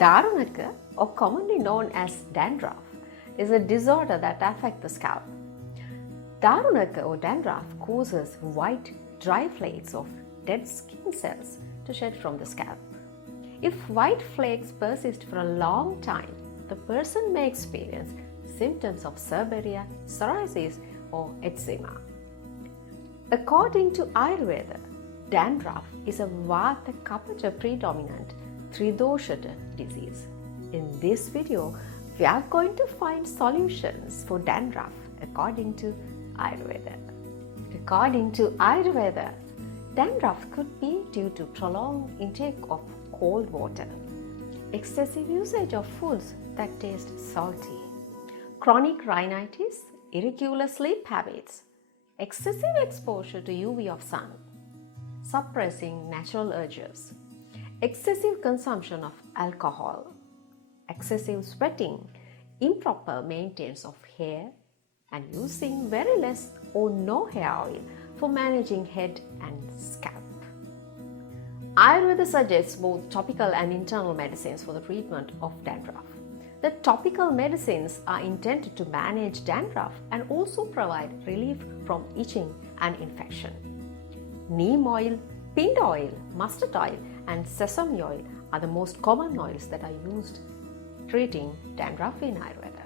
Dharunaka, or commonly known as dandruff, is a disorder that affects the scalp. Dharunaka or dandruff causes white, dry flakes of dead skin cells to shed from the scalp. If white flakes persist for a long time, the person may experience symptoms of seborrhea, psoriasis, or eczema. According to Ayurveda, dandruff is a Vata Kapha predominant Tridosha disease. In this video, we are going to find solutions for dandruff according to Ayurveda. According to Ayurveda, dandruff could be due to prolonged intake of cold water, excessive usage of foods that taste salty, chronic rhinitis, irregular sleep habits, excessive exposure to UV of sun, suppressing natural urges, excessive consumption of alcohol, excessive sweating, improper maintenance of hair, and using very less or no hair oil for managing head and scalp. Ayurveda suggests both topical and internal medicines for the treatment of dandruff. The topical medicines are intended to manage dandruff and also provide relief from itching and infection. Neem oil, pinda oil, mustard oil, and sesame oil are the most common oils that are used treating dandruff in Ayurveda.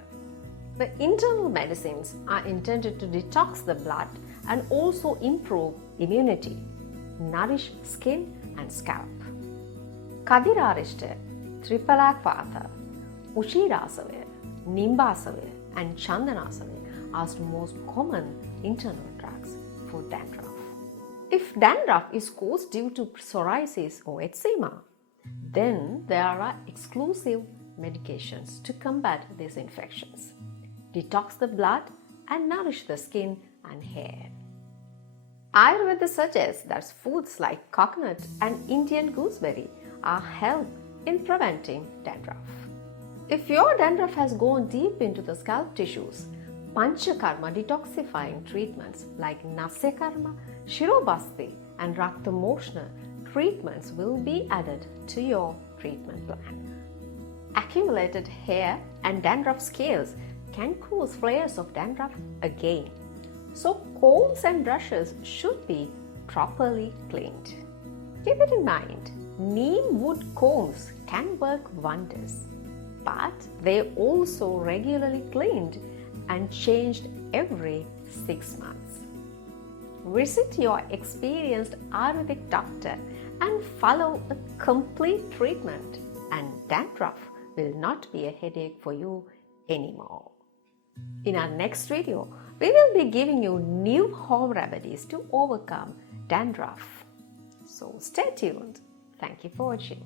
The internal medicines are intended to detox the blood and also improve immunity, nourish skin and scalp. Kadirarishta, Tripalakvata, Ushirasave, Nimbasave, and Chandanasave are the most common internal drugs for dandruff. If dandruff is caused due to psoriasis or eczema, then there are exclusive medications to combat these infections, detox the blood, and nourish the skin and hair. Ayurveda suggests that foods like coconut and Indian gooseberry are help in preventing dandruff. If your dandruff has gone deep into the scalp tissues, Panchakarma detoxifying treatments like Nasyakarma, Shirobasti, and Raktamoshna treatments will be added to your treatment plan. Accumulated hair and dandruff scales can cause flares of dandruff again, so combs and brushes should be properly cleaned. Keep it in mind, neem wood combs can work wonders, but they also regularly cleaned and changed every 6 months. Visit your experienced Ayurvedic doctor and follow a complete treatment, and dandruff will not be a headache for you anymore. In our next video, we will be giving you new home remedies to overcome dandruff. So stay tuned. Thank you for watching.